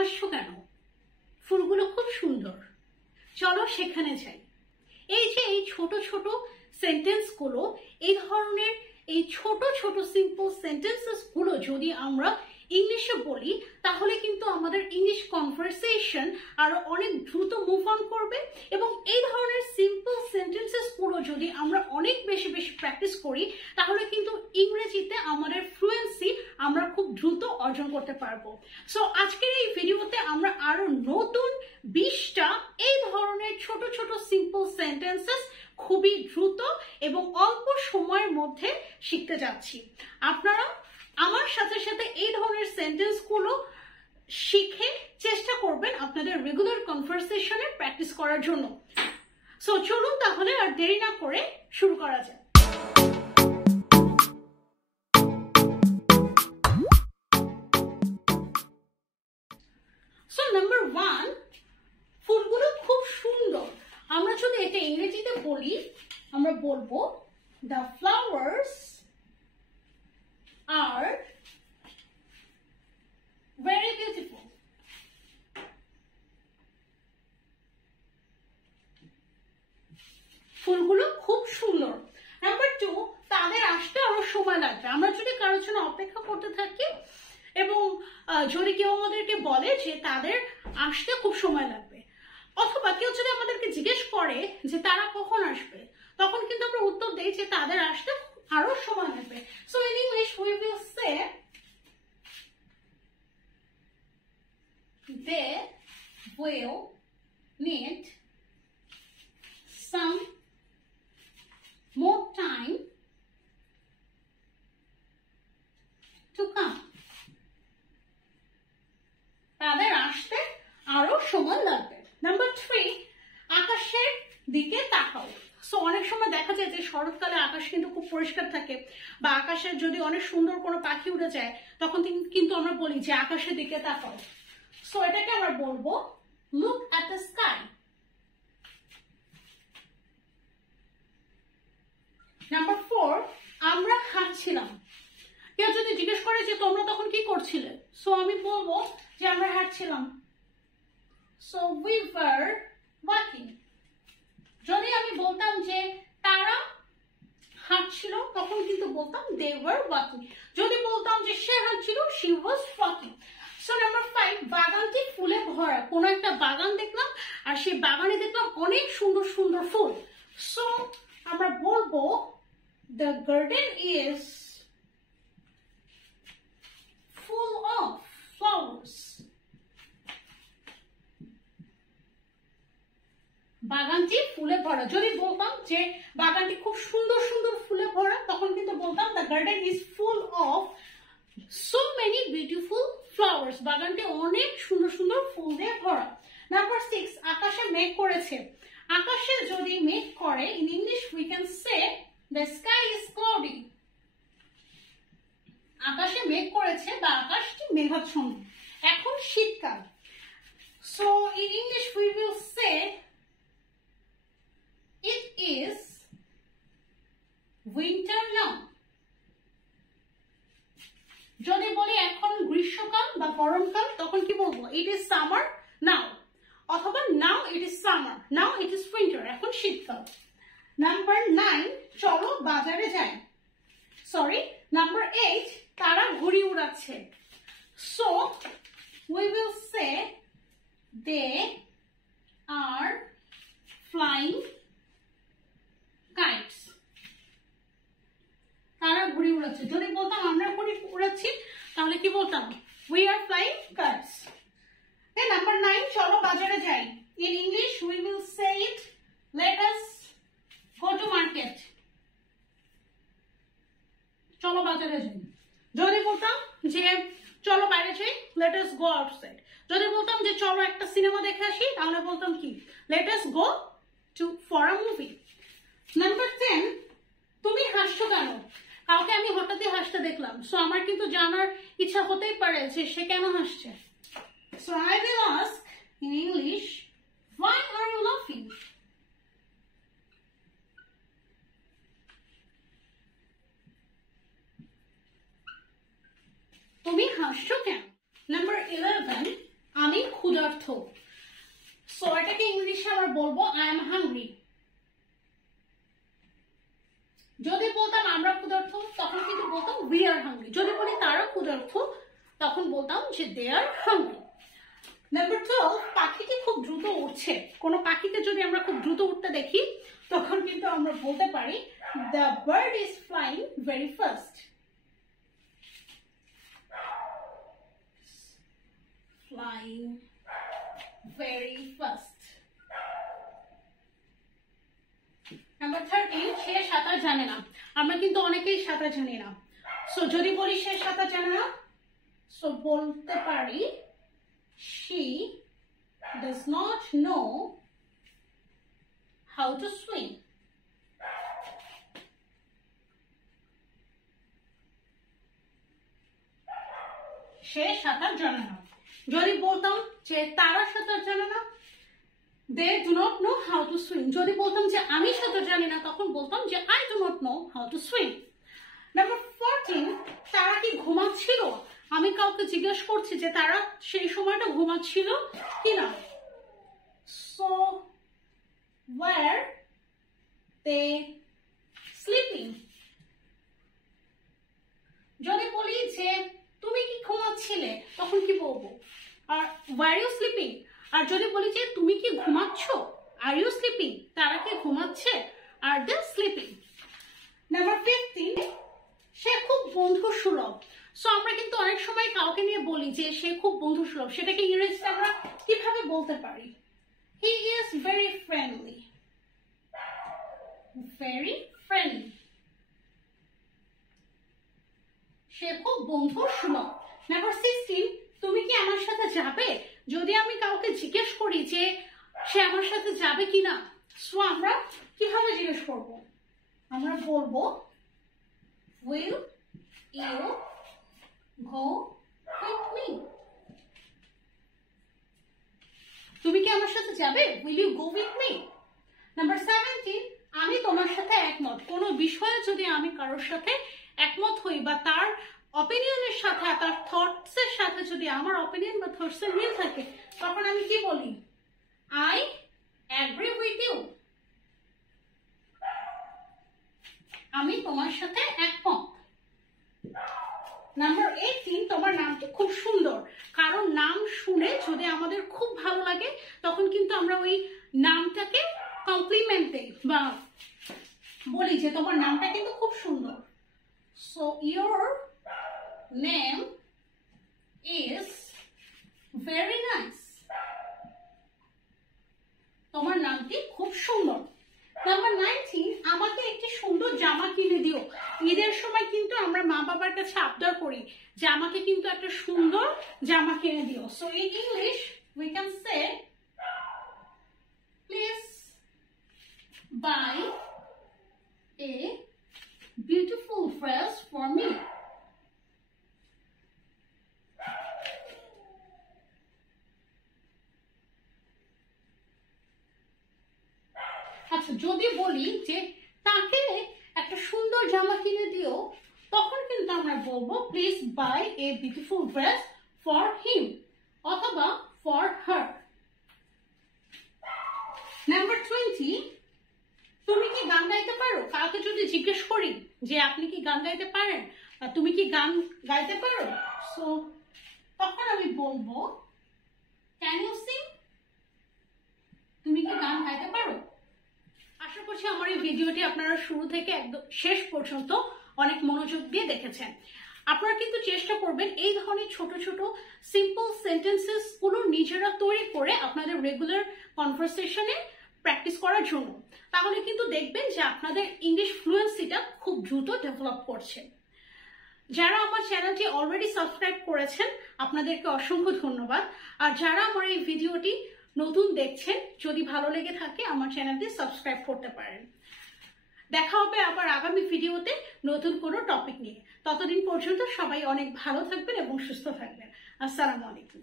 হাসছো কেন? ফুলগুলো খুব সুন্দর, চলো সেখানে যাই। এই যে এই ছোট ছোট সেন্টেন্সগুলো, এই ধরনের এই ছোট ছোট সিম্পল সেন্টেন্সেস গুলো যদি আমরা ইংলিশে বলি, তাহলে কিন্তু আমাদের ইংলিশ কনভারসেশন আরো অনেক দ্রুত মুভ অন করবে। এবং এই ধরনের সিম্পল সেন্টেন্সেস গুলো যদি আমরা অনেক বেশি বেশি প্র্যাকটিস করি, তাহলে কিন্তু ইংরেজিতে আমাদের ফ্লুয়েন্সি আমরা খুব দ্রুত অর্জন করতে পারবো। সো আজকের এই ভিডিওতে আমরা আরো নতুন 20টা এই ধরনের ছোট ছোট সিম্পল সেন্টেন্সেস খুবই দ্রুত এবং অল্প সময়ের মধ্যে শিখতে যাচ্ছি। আপনারা আমার সাথে সাথে এই ধরনের সেন্টেন্স গুলো শিখে চেষ্টা করবেন আপনাদের রেগুলার কনভারসেশনে প্র্যাকটিস করার জন্য। সো চলুন তাহলে আর দেরি না করে শুরু করা যায়। সো নাম্বার 1, ফুলগুলো খুব সুন্দর। আমরা যদি এটা ইংরেজিতে বলি, আমরা বলবো the flowers are very beautiful. ফুলগুলো খুব সুন্দর। নাম্বার 2, তাদের আসতে আরো সময় লাগবে। আমরা যদি কারোর জন্য অপেক্ষা করতে থাকি এবং যদি কেউ আমাদেরকে বলে যে তাদের আসতে খুব সময় লাগবে, অথবা কেউ যদি আমাদেরকে জিজ্ঞেস করে যে তারা কখন আসবে, তখন কিন্তু আমরা উত্তর দেই যে তাদের আসতে আরো সময় লাগবে। So in English we will say they will need some more time to come. তাদের আসতে আরো সময় লাগবে। নাম্বার 3, আকাশের দিকে তাকাও। সো অনেক সময় দেখা যায় যে শরৎকালে আকাশ কিন্তু খুব পরিষ্কার থাকে, বা আকাশের যদি অনেক সুন্দর কোনো পাখি উড়ে যায়, তখন কিন্তু আমরা বলি যে আকাশের দিকে তাকাও। সো এটাকে আমরা বলবো look at the sky. Number 4, আমরা হাঁটছিলাম। কেউ যদি জিজ্ঞেস করে যে তোমরা তখন কি করছিলে, সো আমি বলবো যে আমরা হাঁটছিলাম। So we were walking. যদি আমি বলতাম যে তারা হাঁটছিল, তখন কিন্তু বলতাম they were walking. যদি বলতাম যে সে হাঁটছিল, she was walking. So number 5, বাগানটি ফুলে ভরা। কোন একটা বাগান দেখলাম আর সেই বাগানে দেখলাম অনেক সুন্দর সুন্দর ফুল। সো আমরা বলবো the garden is full of flowers. বাগানটি ফুলে ভরা। যদি বলতাম যে বাগানটি খুব সুন্দর সুন্দর ফুলে ভরা, তখন কিন্তু বলতাম the garden is full of so many beautiful flowers. বাগানটি অনেক সুন্দর সুন্দর ফুল দিয়ে ভরা। নাম্বার 6, আকাশে মেঘ করেছে। আকাশে যদি মেঘ করে, in English we can say the sky is cloudy. আকাশে মেঘ করেছে বা আকাশটি মেঘাচ্ছন্ন। এখন শীতকাল। So in English we will say it is winter now. যদি বলি এখন গ্রীষ্মকাল বা গরমকাল, তখন কি বলবো? it is summer now, অথবা now it is summer, now it is winter, এখন শীতকাল। নাম্বার 9, চলো বাজারে যাই। সরি, নাম্বার 8, তারা ঘুড়ি উড়াচ্ছে। So we will say they are flying kites. তারা ঘুড়ি উড়াচ্ছে। যদি বলতাম আমরা ঘুড়ি উড়াচ্ছি, তাহলে কি বলতাম? we are flying kites. Number 9, চলো বাজারে যাই। in English we will say it let us go to market. চলো বাজারে যাই। যদি বলতাম যে চলো বাইরে যাই, let us go outside. যদি বলতাম যে চলো একটা সিনেমা দেখে আসি, তাহলে বলতাম কি? let us go for a movie. Number 10, তুমি হাসছো কেন? কাউকে আমি হঠাৎই হাসতে দেখলাম, সো আমার কিন্তু জানার ইচ্ছা হতেই পারে যে সে কেন হাসছে। So I will ask in English, why are you laughing? তুমি হাসছো কেন? নাম্বার 11, আমি সো এটাকে ইংলিশে আমরা বলবো আই এম হাংরি। যদি বলতাম আমরা ক্ষুধার্ত তখন কিন্তু বলতাম উই আর হাংরি। যদি বলি তারা ক্ষুধার্ত তখন বলতাম যে দে আর হাংরি। নাম্বার 12, পাখিটি খুব দ্রুত উঠছে। কোনো পাখিকে যদি আমরা খুব দ্রুত উঠতে দেখি তখন কিন্তু আমরা বলতে পারি the bird is flying very fast. Flying very fast. Number 13, সে সাঁতার জানে না। আমরা কিন্তু অনেকেই সাঁতার জানি না। সো যদি বলি সে সাঁতার জানে না, সো বলতে পারি she does not know how to swim. সে সাঁতার জানে না। যদি বলতাম যে তারা সাঁতার জানে না, they do not know how to swim. যদি বলতাম যে আমি সাঁতার জানি না তখন বলতাম যে I do not know how to swim. Number 14, তারা কি ঘুমাচ্ছিল? আমি কাউকে জিজ্ঞেস করছি যে তারা সেই সময়টা ঘুমাচ্ছিল কিনা। So were they sleeping? যদি বলি যে তুমি কি ঘুমাচ্ছিলে তখন কি বলবো? আর were you sleeping? আর যদি বলি যে তুমি কি ঘুমাচ্ছ, আর ইউ স্লিপিং, তারা কি ঘুমাচ্ছে, আর দে স্লিপিং। নাম্বার 15, সে খুব বন্ধু সুলভ। সো আমরা কিন্তু অনেক সময় কাউকে নিয়ে বলি যে সে খুব বন্ধু সুলভ। সেটাকে ইংরেজিতে আমরা কিভাবে বলতে পারি? He is very friendly. Very friendly. সে খুব বন্ধু সুলভ। নাম্বার 16, তুমি কি আমার সাথে যাবে? যদি আমি কাউকে জিজ্ঞেস করি যে সে আমার সাথে যাবে কিনা, সো আমরা কিভাবে জিজ্ঞেস করব? আমরা বলবো will you go with me? তুমি কি আমার সাথে যাবে? will you go with me? Number 17, আমি তোমার সাথে একমত। কোনো বিষয়ে যদি আমি কারোর সাথে একমত হই বা তার অপিনিয়নের সাথে, তার থটস এর সাথে যদি আমার অপিনিয়ন বা থটস এর মিল থাকে তখন আমি কি বলি? I agree with you. আমি তোমার সাথে একমত। নাম্বার 18, তোমার নামটি খুব সুন্দর। কারণ নাম শুনে যদি আমাদের খুব ভালো লাগে তখন কিন্তু আমরা ওই নামটাকে কমপ্লিমেন্ট দেই বা বলি যে তোমার নামটা কিন্তু খুব সুন্দর। So your name is very nice. তোমার নামটি খুব সুন্দর। নাম্বার 19, আমাকে একটি সুন্দর জামা কিনে দিও। ঈদের সময় কিন্তু আমরা মা বাবার কাছে আবদার করি যে আমাকে কিন্তু একটা সুন্দর জামা কিনে দিও। So in English we can say please buy a beautiful dress for me. আচ্ছা, যদি বলি যে তাকে একটা সুন্দর জামা কিনে দিও তখন কিন্তু আমরা বলবো please buy a beautiful dress for him অথবা ফর হার। নাম্বার 20, তুমি কি গান গাইতে পারো? কাউকে যদি জিজ্ঞেস করি যে আপনি কি গান গাইতে পারেন বা তুমি কি গান গাইতে পারো, সো তখন আমি বলবো ক্যান ইউ সিং? তুমি কি গান গাইতে পারো? আশা করছি আমার এই ভিডিওটি আপনারা শুরু থেকে একদম শেষ পর্যন্ত অনেক মনোযোগ দিয়ে দেখেছেন। আপনারা কিন্তু চেষ্টা করবেন এই ধরনের ছোট ছোট সিম্পল সেন্টেন্সেস গুলো নিজেরা তৈরি করে আপনাদের রেগুলার কনভারসেশনে প্র্যাকটিস করার জন্য। তাহলে কিন্তু দেখবেন যে আপনাদের ইংলিশ ফ্লুয়েন্সিটা খুব দ্রুত ডেভেলপ করছে। যারা আমার চ্যানেলটি অলরেডি সাবস্ক্রাইব করেছেন আপনাদেরকে অসংখ্য ধন্যবাদ। আর যারা আমার এই ভিডিওটি নতুন দেখছেন, যদি ভালো লেগে থাকে আমার চ্যানেলটি সাবস্ক্রাইব করতে পারেন। দেখা হবে আবার আগামী ভিডিওতে নতুন কোনো টপিক নিয়ে। ততদিন পর্যন্ত সবাই অনেক ভালো থাকবেন এবং সুস্থ থাকবেন। আসসালামু আলাইকুম।